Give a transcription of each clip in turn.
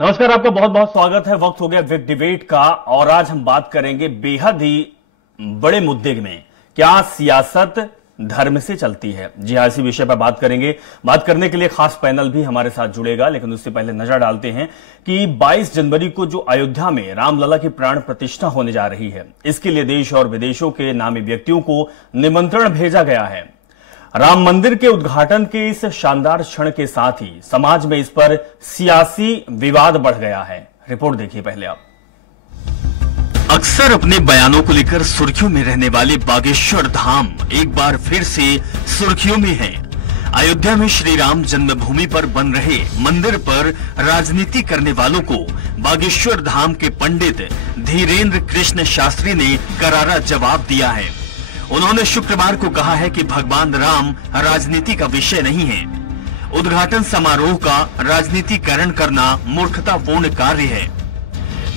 नमस्कार, आपका बहुत बहुत स्वागत है। वक्त हो गया बिग डिबेट का और आज हम बात करेंगे बेहद ही बड़े मुद्दे में, क्या सियासत धर्म से चलती है। जी हाँ, इसी विषय पर बात करेंगे। बात करने के लिए खास पैनल भी हमारे साथ जुड़ेगा, लेकिन उससे पहले नजर डालते हैं कि 22 जनवरी को जो अयोध्या में रामलला की प्राण प्रतिष्ठा होने जा रही है, इसके लिए देश और विदेशों के नामी व्यक्तियों को निमंत्रण भेजा गया है। राम मंदिर के उद्घाटन के इस शानदार क्षण के साथ ही समाज में इस पर सियासी विवाद बढ़ गया है। रिपोर्ट देखिए पहले आप। अक्सर अपने बयानों को लेकर सुर्खियों में रहने वाले बागेश्वर धाम एक बार फिर से सुर्खियों में है। अयोध्या में श्री राम जन्मभूमि पर बन रहे मंदिर पर राजनीति करने वालों को बागेश्वर धाम के पंडित धीरेन्द्र कृष्ण शास्त्री ने करारा जवाब दिया है। उन्होंने शुक्रवार को कहा है कि भगवान राम राजनीति का विषय नहीं है। उद्घाटन समारोह का राजनीतिकरण करना मूर्खतापूर्ण कार्य है।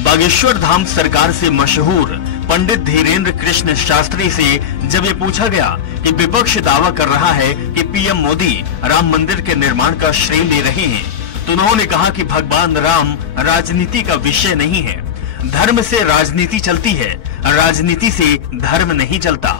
बागेश्वर धाम सरकार से मशहूर पंडित धीरेन्द्र कृष्ण शास्त्री से जब ये पूछा गया कि विपक्ष दावा कर रहा है कि पीएम मोदी राम मंदिर के निर्माण का श्रेय ले रहे हैं, तो उन्होंने कहा कि भगवान राम राजनीति का विषय नहीं है। धर्म से राजनीति चलती है, राजनीति से धर्म नहीं चलता।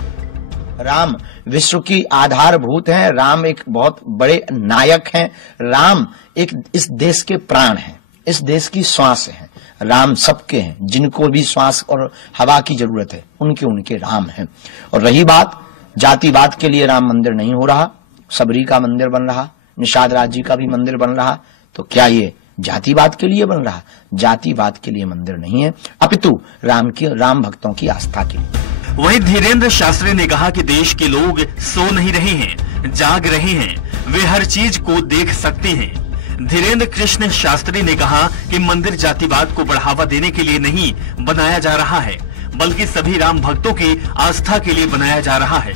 राम विश्व की आधारभूत हैं। राम एक बहुत बड़े नायक हैं। राम एक इस देश के प्राण हैं, इस देश की श्वास हैं। राम सबके हैं, जिनको भी श्वास और हवा की जरूरत है उनके राम हैं। और रही बात जातिवाद के लिए राम मंदिर नहीं हो रहा, सबरी का मंदिर बन रहा, निषाद राज जी का भी मंदिर बन रहा, तो क्या ये जातिवाद के लिए बन रहा? जातिवाद के लिए मंदिर नहीं है, अपितु राम भक्तों की आस्था के लिए। वहीं धीरेन्द्र शास्त्री ने कहा कि देश के लोग सो नहीं रहे हैं, जाग रहे हैं, वे हर चीज को देख सकते हैं। धीरेन्द्र कृष्ण शास्त्री ने कहा कि मंदिर जातिवाद को बढ़ावा देने के लिए नहीं बनाया जा रहा है, बल्कि सभी राम भक्तों की आस्था के लिए बनाया जा रहा है।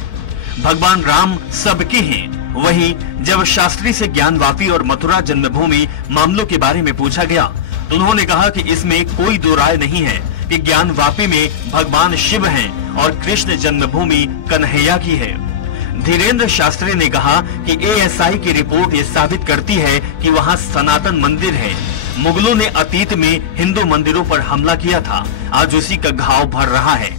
भगवान राम सबके हैं। वहीं जब शास्त्री से ज्ञानवापी और मथुरा जन्मभूमि मामलों के बारे में पूछा गया, तो उन्होंने कहा कि इसमें कोई दो राय नहीं है कि ज्ञानवापी में भगवान शिव हैं और कृष्ण जन्मभूमि कन्हैया की है। धीरेन्द्र शास्त्री ने कहा कि एएसआई की रिपोर्ट ये साबित करती है कि वहां सनातन मंदिर है। मुगलों ने अतीत में हिंदू मंदिरों पर हमला किया था, आज उसी का घाव भर रहा है।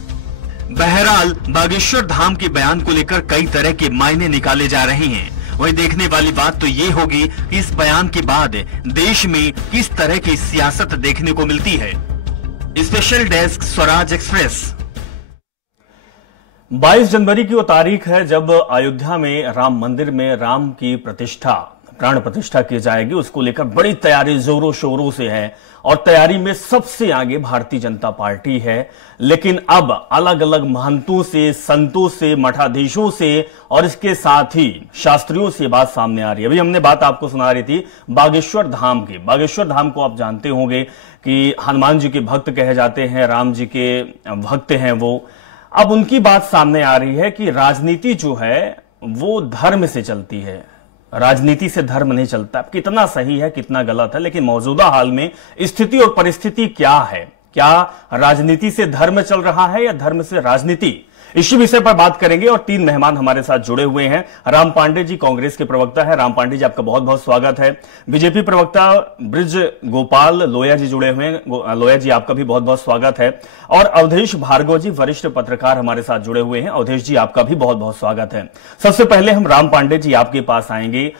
बहरहाल बागेश्वर धाम के बयान को लेकर कई तरह के मायने निकाले जा रहे हैं। वही देखने वाली बात तो ये होगी कि इस बयान के बाद देश में किस तरह की सियासत देखने को मिलती है। Special desk Swaraj express. 22 जनवरी की वो तारीख है जब अयोध्या में राम मंदिर में राम की प्राण प्रतिष्ठा की जाएगी। उसको लेकर बड़ी तैयारी जोरों शोरों से है और तैयारी में सबसे आगे भारतीय जनता पार्टी है। लेकिन अब अलग अलग महंतों से, संतों से, मठाधीशों से और इसके साथ ही शास्त्रियों से बात सामने आ रही है। अभी हमने बात आपको सुना रही थी बागेश्वर धाम की। बागेश्वर धाम को आप जानते होंगे कि हनुमान जी के भक्त कहे जाते हैं, राम जी के भक्त हैं वो। अब उनकी बात सामने आ रही है कि राजनीति जो है वो धर्म से चलती है, राजनीति से धर्म नहीं चलता। कितना सही है, कितना गलत है, लेकिन मौजूदा हाल में स्थिति और परिस्थिति क्या है? क्या राजनीति से धर्म चल रहा है या धर्म से राजनीति? इसी विषय पर बात करेंगे और 3 मेहमान हमारे साथ जुड़े हुए हैं। राम पांडे जी कांग्रेस के प्रवक्ता है। राम पांडे जी, आपका बहुत बहुत स्वागत है। बीजेपी प्रवक्ता ब्रिज गोपाल लोया जी जुड़े हुए हैं। लोया जी, आपका भी बहुत बहुत स्वागत है। और अवधेश भार्गव जी, वरिष्ठ पत्रकार हमारे साथ जुड़े हुए हैं। अवधेश जी, आपका भी बहुत बहुत स्वागत है। सबसे पहले हम राम पांडे जी आपके पास आएंगे।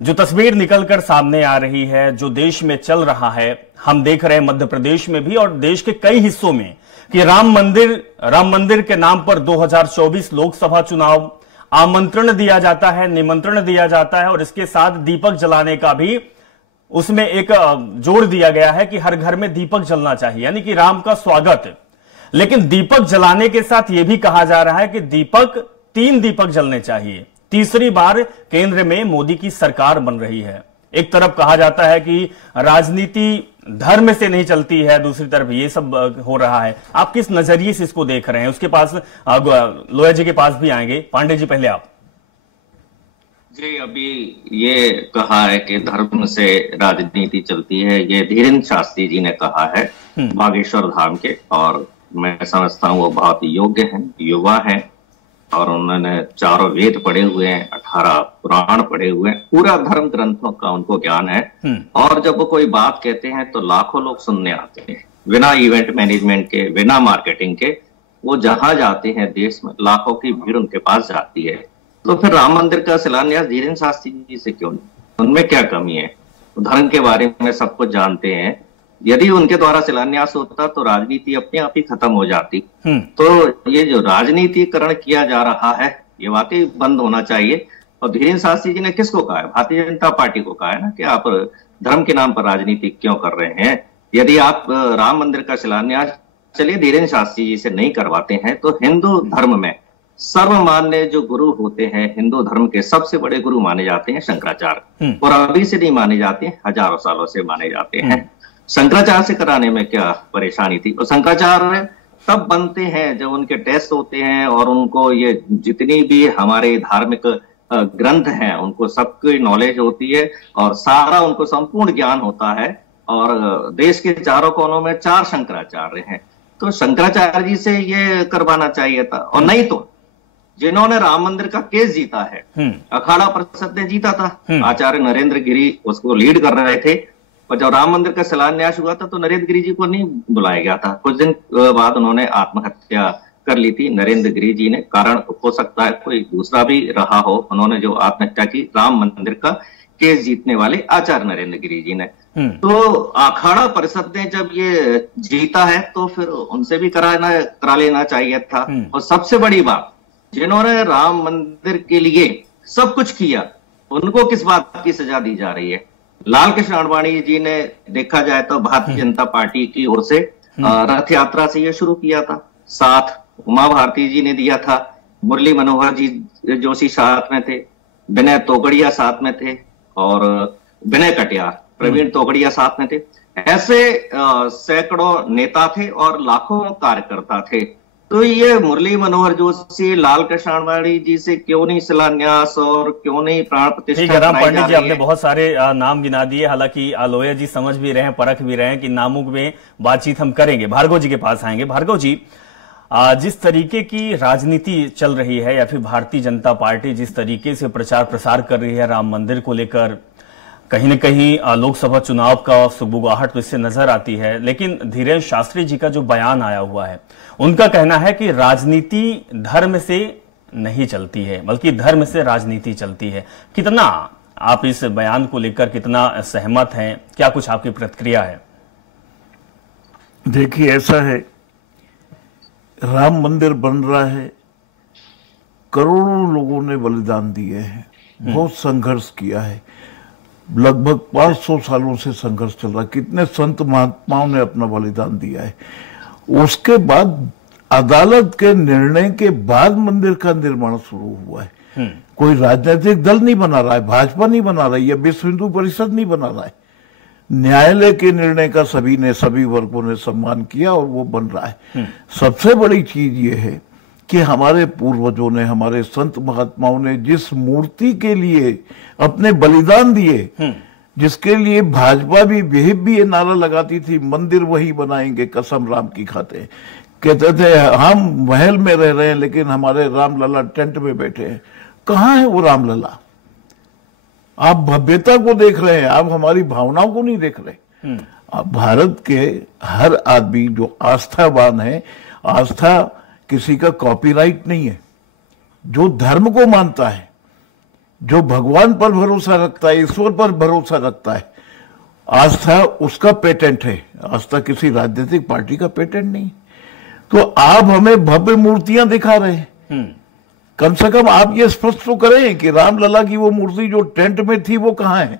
जो तस्वीर निकलकर सामने आ रही है, जो देश में चल रहा है, हम देख रहे हैं मध्य प्रदेश में भी और देश के कई हिस्सों में कि राम मंदिर के नाम पर 2024 लोकसभा चुनाव आमंत्रण दिया जाता है, निमंत्रण दिया जाता है और इसके साथ दीपक जलाने का भी उसमें एक जोड़ दिया गया है कि हर घर में दीपक जलना चाहिए, यानी कि राम का स्वागत। लेकिन दीपक जलाने के साथ यह भी कहा जा रहा है कि 3 दीपक जलने चाहिए। तीसरी बार केंद्र में मोदी की सरकार बन रही है। एक तरफ कहा जाता है कि राजनीति धर्म से नहीं चलती है, दूसरी तरफ ये सब हो रहा है। आप किस नजरिए से इसको देख रहे हैं? उसके पास लोया जी के पास भी आएंगे। पांडे जी, पहले आप जी। अभी ये कहा है कि धर्म से राजनीति चलती है, ये धीरेन्द्र शास्त्री जी ने कहा है बागेश्वर धाम के, और मैं समझता हूँ वो बहुत योग्य हैं, युवा हैं और उन्होंने 4 वेद पढ़े हुए हैं, 18 पुराण पढ़े हुए हैं, पूरा धर्म ग्रंथों का उनको ज्ञान है। और जब वो कोई बात कहते हैं तो लाखों लोग सुनने आते हैं, बिना इवेंट मैनेजमेंट के, बिना मार्केटिंग के। वो जहां जाते हैं देश में लाखों की भीड़ उनके पास जाती है। तो फिर राम मंदिर का शिलान्यास धीरेन्द्र शास्त्री जी से क्यों नहीं? उनमें क्या कमी है? धर्म के बारे में सब कुछ जानते हैं। यदि उनके द्वारा शिलान्यास होता तो राजनीति अपने आप ही खत्म हो जाती। तो ये जो राजनीतिकरण किया जा रहा है ये वाकई बंद होना चाहिए। और धीरेन्द्र शास्त्री जी ने किसको कहा है? भारतीय जनता पार्टी को कहा है ना कि आप धर्म के नाम पर राजनीति क्यों कर रहे हैं। यदि आप राम मंदिर का शिलान्यास चलिए धीरेन्द्र शास्त्री जी से नहीं करवाते हैं तो हिंदू धर्म में सर्वमान्य जो गुरु होते हैं, हिंदू धर्म के सबसे बड़े गुरु माने जाते हैं शंकराचार्य। और अभी से नहीं माने जाते, हजारों सालों से माने जाते हैं। शंकराचार्य से कराने में क्या परेशानी थी? और शंकराचार्य तब बनते हैं जब उनके टेस्ट होते हैं और उनको ये जितनी भी हमारे धार्मिक ग्रंथ हैं उनको सबकी नॉलेज होती है और सारा उनको संपूर्ण ज्ञान होता है। और देश के चारों कोनों में 4 शंकराचार्य हैं, तो शंकराचार्य जी से ये करवाना चाहिए था। और नहीं तो जिन्होंने राम मंदिर का केस जीता है, अखाड़ा परिषद ने जीता था, आचार्य नरेंद्र गिरी उसको लीड कर रहे थे। और जब राम मंदिर का शिलान्यास हुआ था तो नरेंद्र गिरी जी को नहीं बुलाया गया था। कुछ दिन बाद उन्होंने आत्महत्या कर ली थी नरेंद्र गिरी जी ने। कारण हो सकता है कोई दूसरा भी रहा हो, उन्होंने जो आत्महत्या की राम मंदिर का केस जीतने वाले आचार्य नरेंद्र गिरी जी ने। तो अखाड़ा परिषद ने जब ये जीता है तो फिर उनसे भी करा लेना चाहिए था। और सबसे बड़ी बात, जिन्होंने राम मंदिर के लिए सब कुछ किया उनको किस बात की सजा दी जा रही है? लाल कृष्ण आडवाणी जी ने देखा जाए तो भारतीय जनता पार्टी की ओर से रथ यात्रा से ये शुरू किया था, साथ उमा भारती जी ने दिया था, मुरली मनोहर जी जोशी साथ में थे, विनय तोगड़िया साथ में थे और विनय कटियार, प्रवीण तोगड़िया साथ में थे। ऐसे सैकड़ों नेता थे और लाखों कार्यकर्ता थे। तो ये मुरली मनोहर जोशी, लाल कृष्ण आडवाणी जी से क्यों नहीं शिलान्यास और क्यों नहीं प्राण प्रतिष्ठा? ठीक है राम पंडित जी, आपने बहुत सारे नाम गिना दिए। हालांकि लोया जी समझ भी रहे हैं, परख भी रहे हैं कि नामों में बातचीत हम करेंगे। भार्गव जी के पास आएंगे। भार्गव जी, जिस तरीके की राजनीति चल रही है या फिर भारतीय जनता पार्टी जिस तरीके से प्रचार प्रसार कर रही है राम मंदिर को लेकर, कहीं न कहीं लोकसभा चुनाव का सुगबुगाहट तो इससे नजर आती है। लेकिन धीरेन्द्र शास्त्री जी का जो बयान आया हुआ है, उनका कहना है कि राजनीति धर्म से नहीं चलती है बल्कि धर्म से राजनीति चलती है। कितना आप इस बयान को लेकर कितना सहमत हैं? क्या कुछ आपकी प्रतिक्रिया है? देखिए, ऐसा है, राम मंदिर बन रहा है, करोड़ों लोगों ने बलिदान दिए हैं, बहुत संघर्ष किया है, लगभग 500 सालों से संघर्ष चल रहा है। कितने संत महात्माओं ने अपना बलिदान दिया है। उसके बाद अदालत के निर्णय के बाद मंदिर का निर्माण शुरू हुआ है। कोई राजनीतिक दल नहीं बना रहा है, भाजपा नहीं बना रहा है या विश्व हिंदू परिषद नहीं बना रहा है। न्यायालय के निर्णय का सभी वर्गों ने सम्मान किया और वो बन रहा है। सबसे बड़ी चीज ये है कि हमारे पूर्वजों ने, हमारे संत महात्माओं ने जिस मूर्ति के लिए अपने बलिदान दिए, जिसके लिए भाजपा भी ये नारा लगाती थी, मंदिर वही बनाएंगे कसम राम की खाते। कहते थे हम महल में रह रहे हैं लेकिन हमारे रामलला टेंट में बैठे हैं। कहाँ है वो रामलला? आप भव्यता को देख रहे हैं, आप हमारी भावनाओं को नहीं देख रहे। आप भारत के हर आदमी जो आस्थावान है, आस्था किसी का कॉपीराइट नहीं है, जो धर्म को मानता है, जो भगवान पर भरोसा रखता है, ईश्वर पर भरोसा रखता है, आस्था उसका पेटेंट है। आस्था किसी राजनीतिक पार्टी का पेटेंट नहीं। तो आप हमें भव्य मूर्तियां दिखा रहे हैं, कम से कम आप ये स्पष्ट तो करें कि रामलला की वो मूर्ति जो टेंट में थी वो कहां है,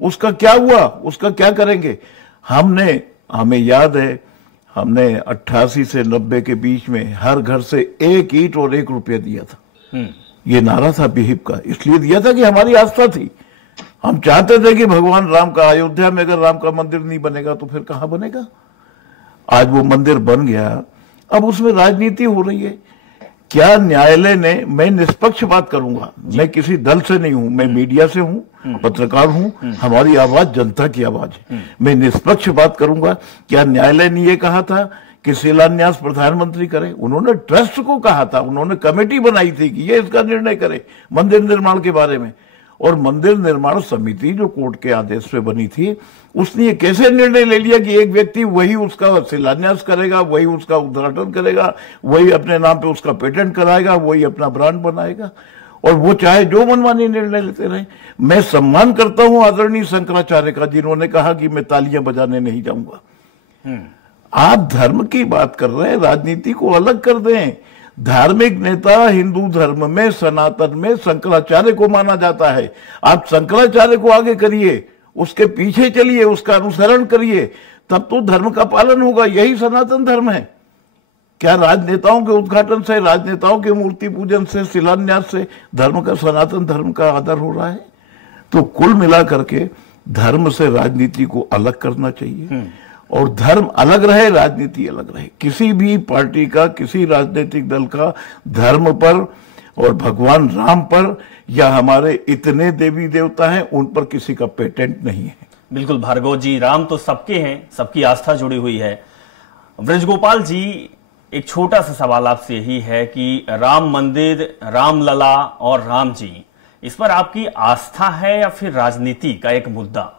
उसका क्या हुआ, उसका क्या करेंगे? हमें याद है, हमने 88 से 90 के बीच में हर घर से 1 ईंट और 1 रुपया दिया था। ये नारा था बीहिप का, इसलिए दिया था कि हमारी आस्था थी। हम चाहते थे कि भगवान राम का, अयोध्या में अगर राम का मंदिर नहीं बनेगा तो फिर कहां बनेगा? आज वो मंदिर बन गया, अब उसमें राजनीति हो रही है। क्या न्यायालय ने, मैं निष्पक्ष बात करूंगा, मैं किसी दल से नहीं हूं, मैं मीडिया से हूं, पत्रकार हूं, हमारी आवाज जनता की आवाज है, मैं निष्पक्ष बात करूंगा। क्या न्यायालय ने यह कहा था कि शिलान्यास प्रधानमंत्री करे। उन्होंने ट्रस्ट को कहा था, उन्होंने कमेटी बनाई थी कि ये इसका निर्णय करे मंदिर निर्माण के बारे में। और मंदिर निर्माण समिति जो कोर्ट के आदेश पे बनी थी, उसने ये कैसे निर्णय ले लिया कि एक व्यक्ति वही उसका शिलान्यास करेगा, वही उसका उद्घाटन करेगा, वही अपने नाम पे उसका पेटेंट कराएगा, वही अपना ब्रांड बनाएगा, और वो चाहे जो मनमानी निर्णय लेते रहे। मैं सम्मान करता हूं आदरणीय शंकराचार्य का, जिन्होंने कहा कि मैं तालियां बजाने नहीं जाऊंगा। आप धर्म की बात कर रहे हैं, राजनीति को अलग कर दें। धार्मिक नेता हिंदू धर्म में, सनातन में शंकराचार्य को माना जाता है। आप शंकराचार्य को आगे करिए, उसके पीछे चलिए, उसका अनुसरण करिए, तब तो धर्म का पालन होगा। यही सनातन धर्म है। क्या राजनेताओं के उद्घाटन से, राजनेताओं के मूर्ति पूजन से, शिलान्यास से धर्म का, सनातन धर्म का आदर हो रहा है? तो कुल मिलाकर के धर्म से राजनीति को अलग करना चाहिए, और धर्म अलग रहे, राजनीति अलग रहे। किसी भी पार्टी का, किसी राजनीतिक दल का धर्म पर और भगवान राम पर या हमारे इतने देवी देवता हैं उन पर किसी का पेटेंट नहीं है। बिल्कुल भार्गव जी, राम तो सबके हैं, सबकी आस्था जुड़ी हुई है। ब्रजगोपाल जी, एक छोटा सा सवाल आपसे यही है कि राम मंदिर, रामलला और राम जी, इस पर आपकी आस्था है या फिर राजनीति का एक मुद्दा?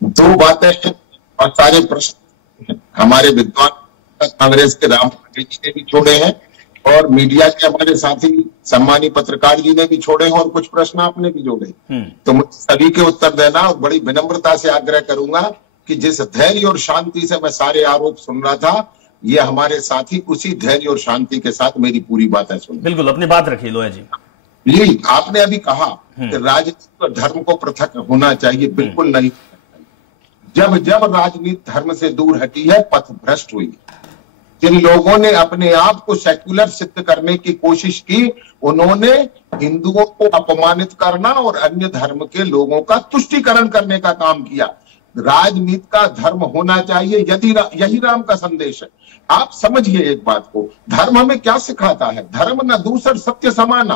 दो बातें हैं और सारे प्रश्न हमारे विद्वान कांग्रेस के राम पांडे जी ने भी छोड़े हैं, और मीडिया के हमारे साथी सम्मानित पत्रकार जी ने भी छोड़े हैं, और कुछ प्रश्न आपने भी जोड़े। तो मुझे सभी के उत्तर देना, और बड़ी विनम्रता से आग्रह करूंगा कि जिस धैर्य और शांति से मैं सारे आरोप सुन रहा था, ये हमारे साथी उसी धैर्य और शांति के साथ मेरी पूरी बातें सुन। बिल्कुल, अपनी बात रखिए लोया जी। ये आपने अभी कहा कि राजनीति और धर्म को पृथक होना चाहिए, बिल्कुल नहीं। जब जब राजनीति धर्म से दूर हटी है, पथ भ्रष्ट हुई है। जिन लोगों ने अपने आप को सेक्युलर सिद्ध करने की कोशिश की, उन्होंने हिंदुओं को अपमानित करना और अन्य धर्म के लोगों का तुष्टीकरण करने का काम किया। राजनीति का धर्म होना चाहिए, यदि यही राम का संदेश है। आप समझिए एक बात को, धर्म हमें क्या सिखाता है? धर्म न दूसर सत्य समाना।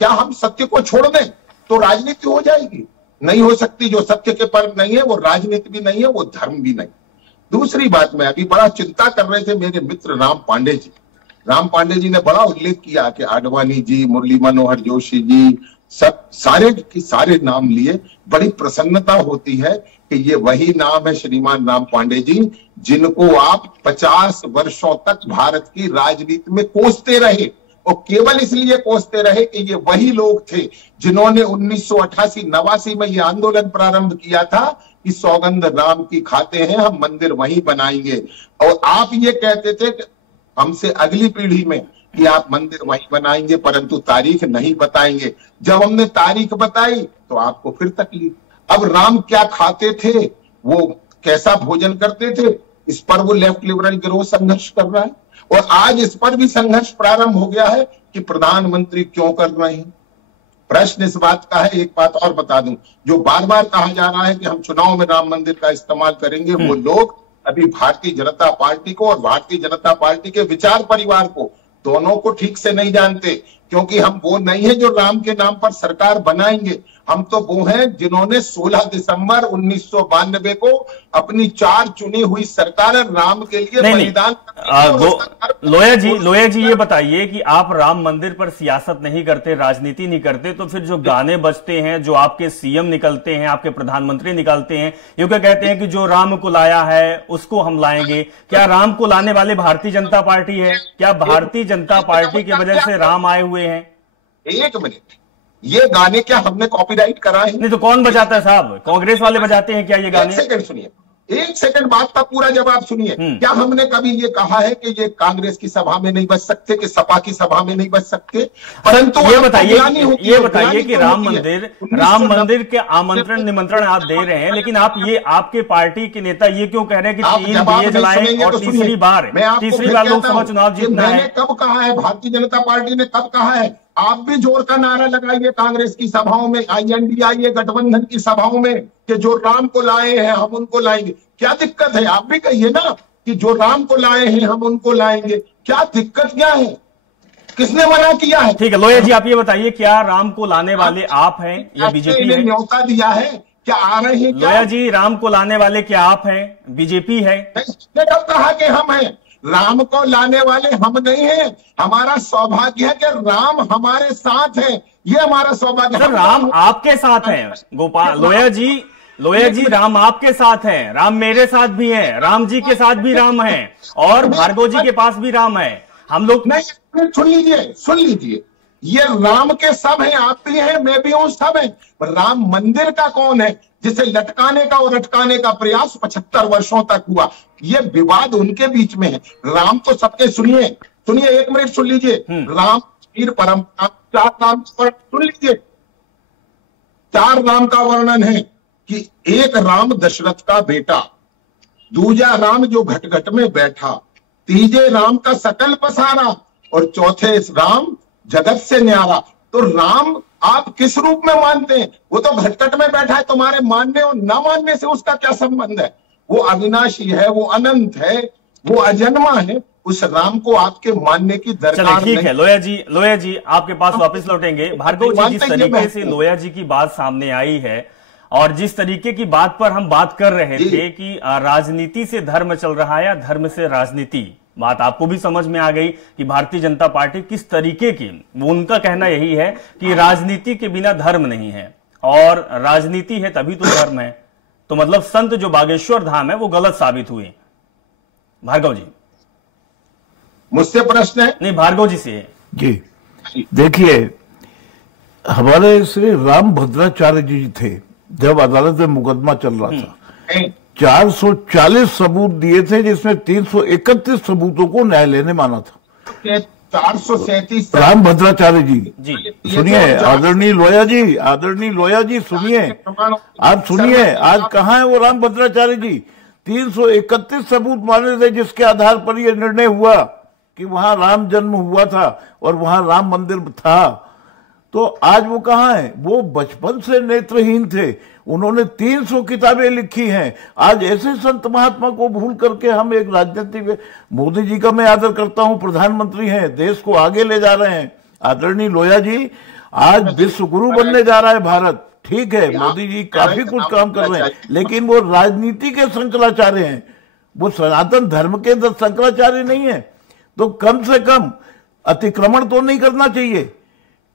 क्या हम सत्य को छोड़ दें तो राजनीति हो जाएगी? नहीं हो सकती। जो सत्य के पर नहीं है वो राजनीति भी नहीं है, वो धर्म भी नहीं। दूसरी बात, में अभी बड़ा चिंता कर रहे थे मेरे मित्र राम पांडे जी। राम पांडे जी ने बड़ा उल्लेख किया कि आडवाणी जी, मुरली मनोहर जोशी जी, सब सारे की सारे नाम लिए। बड़ी प्रसन्नता होती है कि ये वही नाम है श्रीमान राम पांडे जी, जिनको आप 50 वर्षों तक भारत की राजनीति में कोसते रहे, और केवल इसलिए कोसते रहे कि ये वही लोग थे जिन्होंने 1988-89 में ये आंदोलन प्रारंभ किया था कि सौगंध राम की खाते हैं, हम मंदिर वहीं बनाएंगे। और आप ये कहते थे कि हमसे अगली पीढ़ी में कि आप मंदिर वहीं बनाएंगे, परंतु तारीख नहीं बताएंगे। जब हमने तारीख बताई तो आपको फिर तकलीफ। अब राम क्या खाते थे, वो कैसा भोजन करते थे, इस पर वो लेफ्ट लिबरल गिरोह संघर्ष कर रहा है। और आज इस पर भी संघर्ष प्रारंभ हो गया है कि प्रधानमंत्री क्यों कर रहे हैं। प्रश्न इस बात का है। एक बात और बता दूं, जो बार बार कहा जा रहा है कि हम चुनाव में राम मंदिर का इस्तेमाल करेंगे, वो लोग अभी भारतीय जनता पार्टी को और भारतीय जनता पार्टी के विचार परिवार को, दोनों को ठीक से नहीं जानते। क्योंकि हम वो नहीं है जो राम के नाम पर सरकार बनाएंगे, हम तो वो हैं जिन्होंने 16 दिसंबर 1992 को अपनी 4 चुनी हुई सरकार राम के लिए बलिदान। लोया जी ये बताइए कि आप राम मंदिर पर सियासत नहीं करते, राजनीति नहीं करते, तो फिर जो गाने बजते हैं, जो आपके सीएम निकलते हैं, आपके प्रधानमंत्री निकलते हैं, ये क्या कहते हैं कि जो राम को लाया है उसको हम लाएंगे। क्या राम को लाने वाले भारतीय जनता पार्टी है? क्या भारतीय जनता पार्टी की वजह से राम आए हुए हैं? एक मिनट, ये गाने क्या हमने कॉपीराइट कराए हैं? नहीं तो कौन बजाता है साहब? कांग्रेस वाले बजाते हैं क्या ये गाने? एक सेकंड सुनिए, एक सेकंड बात का पूरा जवाब सुनिए। क्या हमने कभी ये कहा है कि ये कांग्रेस की सभा में नहीं बच सकते, कि सपा की सभा में नहीं बच सकते? परंतु ये बताइए कि राम मंदिर के आमंत्रण निमंत्रण आप दे रहे हैं, लेकिन आप ये आपके पार्टी के नेता ये क्यों कह रहे हैं कि 3 दिए जलाएं और तीसरी बार लोकसभा चुनाव जीतना है? मैंने कब कहा है? भारतीय जनता पार्टी ने कब कहा है? आप भी जोर का नारा लगाइए कांग्रेस की सभाओं में, INDIA गठबंधन की सभाओं में, कि जो राम को लाए हैं हम उनको लाएंगे। क्या दिक्कत है? आप भी कहिए ना कि जो राम को लाए हैं हम उनको लाएंगे। क्या दिक्कत क्या है? किसने मना किया है? ठीक है लोया जी, आप ये बताइए, क्या राम को लाने वाले आप हैं या बीजेपी है? न्योता दिया है क्या आ रहे हैं? क्या लोया जी, राम को लाने वाले क्या आप हैं, बीजेपी है? कब कहा कि हम हैं? राम को लाने वाले हम नहीं हैं। हमारा सौभाग्य है कि राम हमारे साथ है, ये हमारा सौभाग्य। सर, राम आपके साथ हैं गोपाल लोया जी, राम आपके साथ हैं, राम मेरे साथ भी हैं, राम जी के साथ भी राम है, और भार्गव जी के पास भी राम है। हम लोग नहीं, सुन लीजिए, ये राम के सब हैं, आप भी हैं, मैं भी हूं, सब हैं। राम मंदिर का कौन है जिसे लटकाने का और लटकाने का प्रयास 75 वर्षों तक हुआ? ये विवाद उनके बीच में है। राम तो सबके सुनिए, एक मिनट सुन लीजिए। राम वीर परंपरा, 4 नाम सुन लीजिए। 4 राम का वर्णन है कि एक राम दशरथ का बेटा, दूजा राम जो घट घट में बैठा, तीजे राम का सकल पसारा, और चौथे राम जगत से न्यारा। तो राम आप किस रूप में मानते हैं? वो तो घटघट में बैठा है, तुम्हारे मानने और न मानने से उसका क्या संबंध है? वो अविनाशी है, वो अनंत है, वो अजन्मा है। उस राम को आपके मानने की दरकार नहीं। ठीक है लोया जी आपके पास वापस लौटेंगे। भार्गव जी, जिस तरीके से लोया जी की बात सामने आई है और जिस तरीके की बात पर हम बात कर रहे थे कि राजनीति से धर्म चल रहा है या धर्म से राजनीति, बात आपको भी समझ में आ गई कि भारतीय जनता पार्टी किस तरीके की, वो उनका कहना यही है कि राजनीति के बिना धर्म नहीं है और राजनीति है तभी तो धर्म है। तो मतलब संत जो बागेश्वर धाम है वो गलत साबित हुए। भार्गव जी, मुझसे प्रश्न है? नहीं, भार्गव जी से जी। देखिए, हमारे श्री राम भद्राचार्य जी थे, जब अदालत में मुकदमा चल रहा था, 440 सबूत दिए थे, जिसमें 331 सबूतों को न्यायालय ने माना था। 437 राम भद्राचार्य जी सुनिए, आदरणीय लोया जी सुनिए, आप सुनिए, आज कहाँ है वो राम भद्राचार्य जी? 331 सबूत माने थे, जिसके आधार पर यह निर्णय हुआ कि वहां राम जन्म हुआ था और वहां राम मंदिर था। तो आज वो कहाँ है? वो बचपन से नेत्रहीन थे, उन्होंने 300 किताबें लिखी हैं। आज ऐसे संत महात्मा को भूल करके हम एक राजनीति में, मोदी जी का मैं आदर करता हूं, प्रधानमंत्री हैं, देश को आगे ले जा रहे हैं। आदरणीय लोया जी, आज विश्व गुरु बनने जा रहा है भारत। ठीक है, मोदी जी काफी कुछ काम कर रहे हैं, लेकिन वो राजनीति के शंकराचार्य हैं, वो सनातन धर्म के शंकराचार्य नहीं है। तो कम से कम अतिक्रमण तो नहीं करना चाहिए,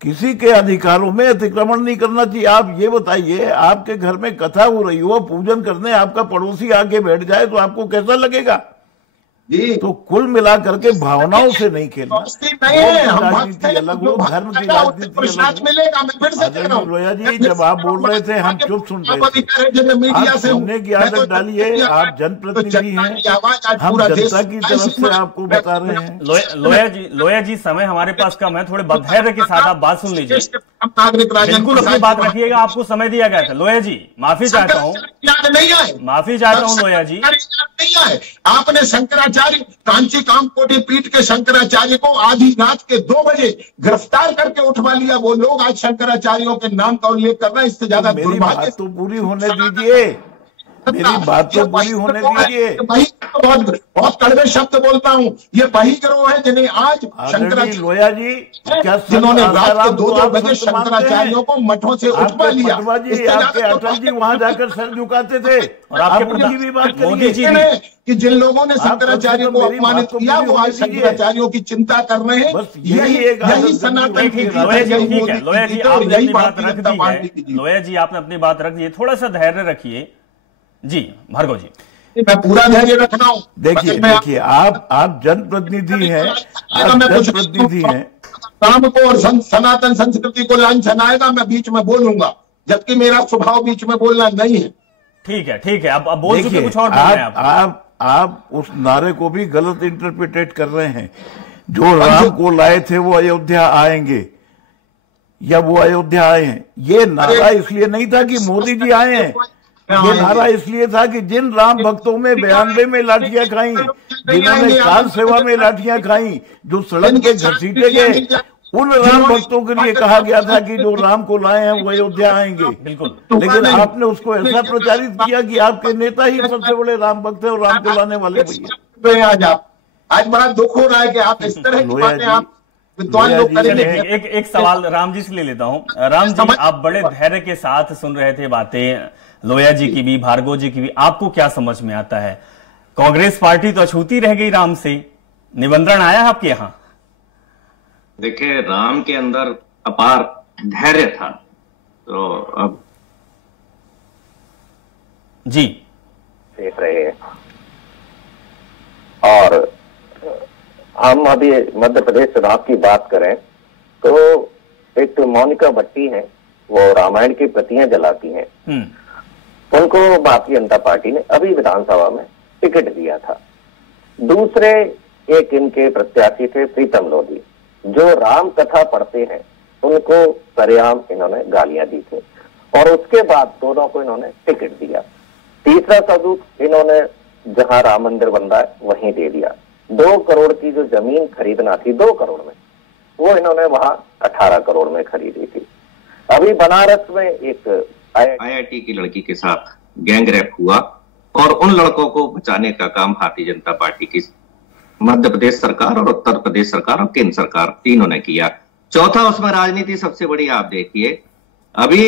किसी के अधिकारों में अतिक्रमण नहीं करना चाहिए। आप ये बताइए, आपके घर में कथा हो रही हो, पूजन करने आपका पड़ोसी आके बैठ जाए तो आपको कैसा लगेगा? तो कुल मिला करके भावनाओं से नहीं खेलना। राजनीति अलग हो, धर्म की राजनीति अलग हो। लोया जी, जब आप बोल रहे थे हम चुप सुन रहे थे। आप सुनने की आदत डालिए, आप जनप्रतिनिधि हैं, हम जनता की तरफ से आपको बता रहे हैं। लोया जी, समय हमारे पास कम है, थोड़े धैर्य के साथ आप बात सुन लीजिए। बिल्कुल अपनी बात रखिएगा, आपको समय दिया गया था। लोया जी, माफी चाहता हूँ लोया जी। नहीं आए, आपने शंकराचार्य, कांची कामकोटि पीठ के शंकराचार्य को आधी रात के 2 बजे गिरफ्तार करके उठवा लिया। वो लोग आज शंकराचार्यों के नाम का उल्लेख कर रहे हैं, इससे ज्यादा दुर्भाग्य तो पूरी होने दीजिए, मेरी बात तो पूरी होने दीजिए। बहुत कड़वे शब्द बोलता हूँ, ये वही गिरोह है जिन्हें आज शंकराचार्य लोया जी, क्या जिन्होंने रात के 2 बजे शंकराचार्यों को मठों से उठवा लिया। आपके अटल जी वहां जाकर सर झुकाते थे, और आप उनकी भी बात करिए कि जिन लोगों ने शंकराचार्य को अपमानित किया वो आज शंकराचार्यों की चिंता कर रहे हैं। यही सनातन की लोया जी, आपने अपनी बात रख दी है। लोया जी, आपने अपनी बात रख दी है, थोड़ा सा धैर्य रखिए जी। भार्गव जी, मैं पूरा धैर्य रख रहा हूं। देखिए आप जनप्रतिनिधि हैं, राम को और सनातन संस्कृति को लांछन आएगा, मैं बीच में बोलूंगा, जबकि मेरा स्वभाव बीच में बोलना नहीं है। ठीक है, अब बोल चुके, कुछ और आप उस नारे को भी गलत इंटरप्रिटेट कर रहे हैं। जो राम को लाए थे वो अयोध्या आएंगे, या वो अयोध्या आए हैं। ये नारा इसलिए नहीं था कि मोदी जी आए हैं, ये नारा इसलिए था कि जिन राम भक्तों में 92 में लाठियां खाई, जिन्होंने काल सेवा में लाठियां खाई, जो सड़क के घसीटे गए, उन राम भक्तों के लिए कहा गया था कि जो राम को लाए हैं वो अयोध्या आएंगे। बिल्कुल, लेकिन आपने उसको ऐसा प्रचारित किया कि आपके नेता ही सबसे बड़े राम भक्त है और राम को लाने वाले भैया। आज बड़ा दुख हो रहा है कि आप इस तरह की बातें आप विद्वान लोग करेंगे। एक सवाल राम जी से ले लेता हूँ। राम जी, आप बड़े धैर्य के साथ सुन रहे थे बातें, लोया जी की भी, भार्गव जी की भी, आपको क्या समझ में आता है? कांग्रेस पार्टी तो अछूती रह गई राम से, निमंत्रण आया आपके यहां? देखिए, राम के अंदर अपार धैर्य था, तो अब जी देख रहे हैं। और हम अभी मध्य प्रदेश चुनाव की बात करें तो एक मोनिका भट्टी है, वो रामायण की प्रतियां जलाती हैं, उनको भारतीय जनता पार्टी ने अभी विधानसभा में टिकट दिया था। दूसरे एक इनके प्रत्याशी थे प्रीतम लोधी, जो राम कथा पढ़ते हैं, उनको सरेआम इन्होंने गालियां दी थी, और उसके बाद दोनों को इन्होंने टिकट दिया। तीसरा सबूत इन्होंने जहां राम मंदिर बन रहा है वहीं दे दिया। 2 करोड़ की जो जमीन खरीदना थी 2 करोड़ में, वो इन्होंने वहां 18 करोड़ में खरीदी थी। अभी बनारस में एक IIT की लड़की के साथ गैंग रेप हुआ, और उन लड़कों को बचाने का काम भारतीय जनता पार्टी की मध्य प्रदेश सरकार और उत्तर प्रदेश सरकार और केंद्र सरकार तीनों ने किया। चौथा, उसमें राजनीति सबसे बड़ी। आप देखिए, अभी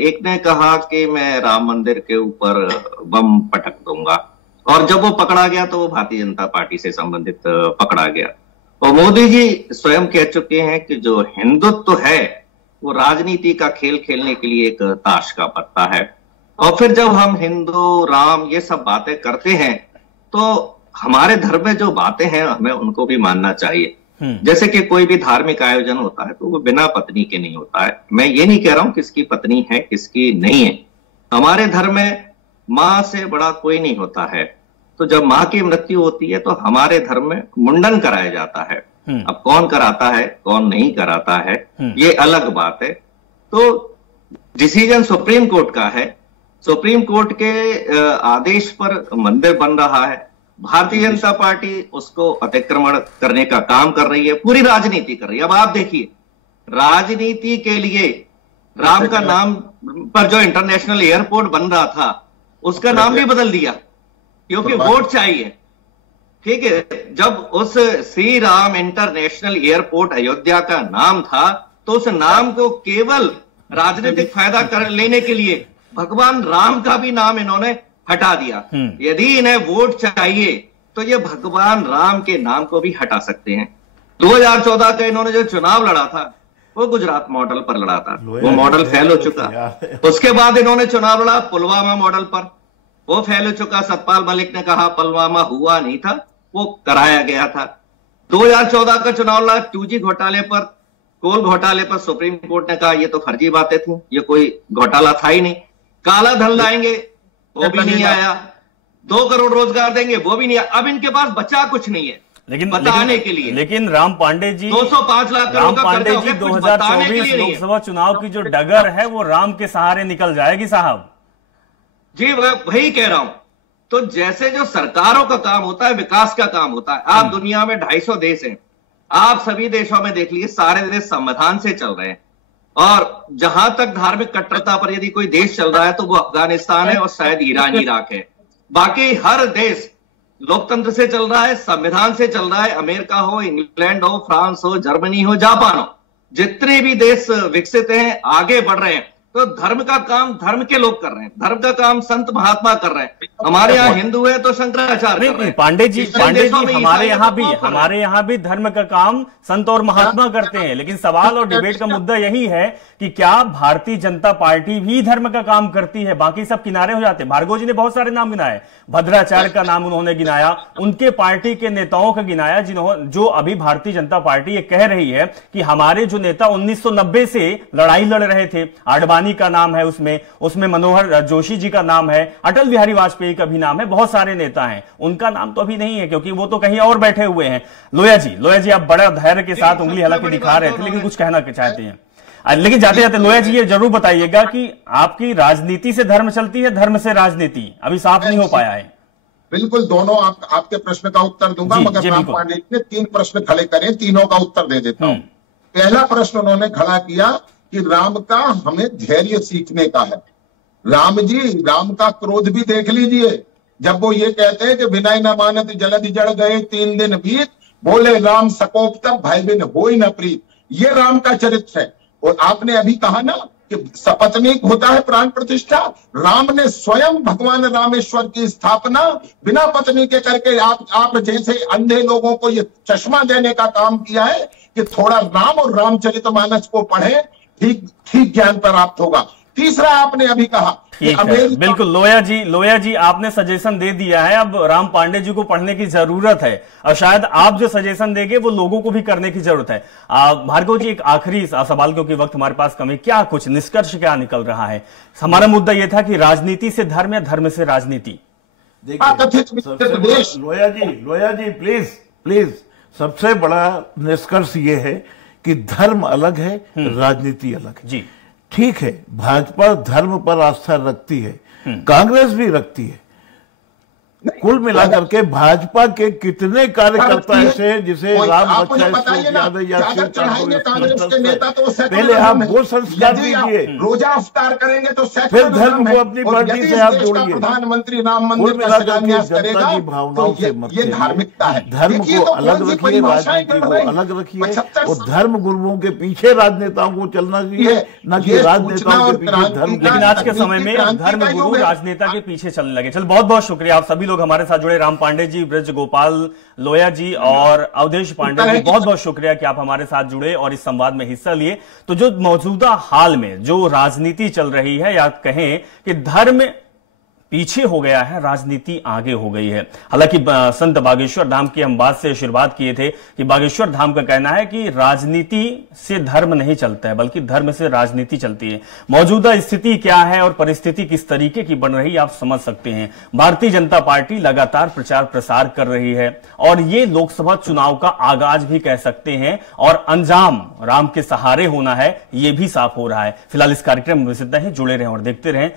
एक ने कहा कि मैं राम मंदिर के ऊपर बम पटक दूंगा, और जब वो पकड़ा गया तो वो भारतीय जनता पार्टी से संबंधित पकड़ा गया। और मोदी जी स्वयं कह चुके हैं कि जो हिंदुत्व है वो राजनीति का खेल खेलने के लिए एक ताश का पत्ता है। और फिर जब हम हिंदू, राम, ये सब बातें करते हैं तो हमारे धर्म में जो बातें हैं हमें उनको भी मानना चाहिए। जैसे कि कोई भी धार्मिक आयोजन होता है तो वो बिना पत्नी के नहीं होता है। मैं ये नहीं कह रहा हूं किसकी पत्नी है किसकी नहीं है। हमारे धर्म में मां से बड़ा कोई नहीं होता है। तो जब मां की मृत्यु होती है तो हमारे धर्म में मुंडन कराया जाता है। अब कौन कराता है कौन नहीं कराता है ये अलग बात है। तो डिसीजन सुप्रीम कोर्ट का है। सुप्रीम कोर्ट के आदेश पर मंदिर बन रहा है। भारतीय जनता पार्टी उसको अतिक्रमण करने का काम कर रही है, पूरी राजनीति कर रही है। अब आप देखिए, राजनीति के लिए राम का नाम पर जो इंटरनेशनल एयरपोर्ट बन रहा था उसका नाम भी बदल दिया क्योंकि वोट चाहिए। ठीक है, जब उस श्री राम इंटरनेशनल एयरपोर्ट अयोध्या का नाम था तो उस नाम को केवल राजनीतिक फायदा कर लेने के लिए भगवान राम का भी नाम इन्होंने हटा दिया। यदि इन्हें वोट चाहिए तो ये भगवान राम के नाम को भी हटा सकते हैं। 2014 का इन्होंने जो चुनाव लड़ा था वो गुजरात मॉडल पर लड़ा था, वो मॉडल फेल हो चुका। उसके बाद इन्होंने चुनाव लड़ा पुलवामा मॉडल पर, वो फेल हो चुका। सतपाल मलिक ने कहा पुलवामा हुआ नहीं था, वो कराया गया था। 2014 का चुनाव लड़ा 2G घोटाले पर, कोल घोटाले पर सुप्रीम कोर्ट ने कहा ये तो फर्जी बातें थी, ये कोई घोटाला था ही नहीं। काला धन लाएंगे वो भी नहीं आया, 2 करोड़ रोजगार देंगे वो भी नहीं आया। अब इनके पास बचा कुछ नहीं है बताने के लिए। लेकिन राम पांडे जी 205 लाख करोड़ का पांडे जी 2024 लोकसभा चुनाव की जो डगर है वो राम के सहारे निकल जाएगी साहब। जी वही कह रहा हूं। तो जैसे जो सरकारों का काम होता है विकास का काम होता है। आप दुनिया में 250 देश हैं, आप सभी देशों में देख लीजिए सारे देश संविधान से चल रहे हैं। और जहां तक धार्मिक कट्टरता पर यदि कोई देश चल रहा है तो वो अफगानिस्तान है और शायद ईरान इराक है। बाकी हर देश लोकतंत्र से चल रहा है, संविधान से चल रहा है। अमेरिका हो, इंग्लैंड हो, फ्रांस हो, जर्मनी हो, जापान हो, जितने भी देश विकसित हैं आगे बढ़ रहे हैं। तो धर्म का काम धर्म के लोग कर रहे हैं, धर्म का काम संत महात्मा कर रहे हैं। हमारे यहाँ हिंदू है तो शंकराचार्य कर रहे हैं। पांडे जी हमारे यहाँ भी धर्म का काम संत और महात्मा करते हैं। लेकिन सवाल और डिबेट का मुद्दा यही है कि क्या भारतीय जनता पार्टी भी धर्म का काम करती है? बाकी सब किनारे हो जाते हैं। भार्गव जी ने बहुत सारे नाम गिनाए, भद्राचार्य का नाम उन्होंने गिनाया, उनके पार्टी के नेताओं का गिनाया जो अभी भारतीय जनता पार्टी ये कह रही है कि हमारे जो नेता 1990 से लड़ाई लड़ रहे थे, आडवाणी का नाम है, उसमें मनोहर जोशी जी का नाम है, अटल बिहारी वाजपेयी का भी नाम है, बहुत सारे नेता हैं। उनका नाम तो अभी नहीं है क्योंकि वो तो कहीं और बैठे हुए हैं। लोया जी आप बड़ा धैर्य के साथ उंगली हालांकि दिखा रहे थे लेकिन कुछ कहना चाहते हैं। लेकिन जाते जाते लोया जी ये जरूर बताइएगा कि आपकी राजनीति से धर्म चलती है, धर्म से राजनीति? अभी साफ नहीं हो पाया है। बिल्कुल, दोनों आपके प्रश्न का उत्तर दूंगा, मगर राम पांडे ने 3 प्रश्न खड़े करे, तीनों का उत्तर दे देता हूं। पहला प्रश्न उन्होंने खड़ा किया कि राम का हमें धैर्य सीखने का है। राम का क्रोध भी देख लीजिए, जब वो ये कहते हैं कि बिना न मानत जलद जड़ गए 3 दिन बीत, बोले राम सकोप तब भाई बिन हो ही न प्रीत। ये राम का चरित्र है। और आपने अभी कहा ना कि सपत्नीक होता है प्राण प्रतिष्ठा। राम ने स्वयं भगवान रामेश्वर की स्थापना बिना पत्नी के करके आप जैसे अंधे लोगों को ये चश्मा देने का काम किया है कि थोड़ा राम और रामचरितमानस को पढ़ें, ठीक ज्ञान प्राप्त होगा। तीसरा आपने अभी कहा कि बिल्कुल लोया जी आपने सजेशन दे दिया है, अब राम पांडे जी को पढ़ने की जरूरत है और शायद आप जो सजेशन देंगे वो लोगों को भी करने की जरूरत है। भार्गव जी एक आखिरी सवाल, क्योंकि वक्त हमारे पास कम है, क्या कुछ निष्कर्ष क्या निकल रहा है? हमारा मुद्दा यह था कि राजनीति से धर्म या धर्म से राजनीति। लोया जी प्लीज सबसे बड़ा निष्कर्ष ये है कि धर्म अलग है, राजनीति अलग है। जी ठीक है, भाजपा धर्म पर आस्था रखती है, कांग्रेस भी रखती है। कुल मिलाकर के भाजपा के कितने कार्यकर्ता ऐसे हैं जिसे राम पहले आप वो संस्कार दीजिए, रोजा अफ्तार करेंगे तो फिर धर्म को अपनी पार्टी से आप जोड़िए। प्रधानमंत्री राम मंदिर का शिलान्यास करेगा भावनाओं से मत, ये धार्मिकता है। धर्म को अलग रखिए, राजनीति को अलग रखिए, और धर्म गुरुओं के पीछे राजनेताओं को चलना चाहिए, न कि राजनेताओं के पीछे धर्म। लेकिन आज के समय में धर्म गुरु राजनेता के पीछे चलने लगे। चल बहुत बहुत शुक्रिया, आप सभी लोग हमारे साथ जुड़े, राम पांडे जी, ब्रज गोपाल लोया जी और अवधेश पांडे जी, बहुत बहुत शुक्रिया कि आप हमारे साथ जुड़े और इस संवाद में हिस्सा लिए। तो जो मौजूदा हाल में जो राजनीति चल रही है, या कहें कि धर्म पीछे हो गया है, राजनीति आगे हो गई है। हालांकि संत बागेश्वर धाम की हम बात से शुरुआत किए थे कि बागेश्वर धाम का कहना है कि राजनीति से धर्म नहीं चलता है, बल्कि धर्म से राजनीति चलती है। मौजूदा स्थिति क्या है और परिस्थिति किस तरीके की बन रही है, आप समझ सकते हैं। भारतीय जनता पार्टी लगातार प्रचार प्रसार कर रही है और ये लोकसभा चुनाव का आगाज भी कह सकते हैं, और अंजाम राम के सहारे होना है, ये भी साफ हो रहा है। फिलहाल इस कार्यक्रम में इतना ही, जुड़े रहें और देखते रहें।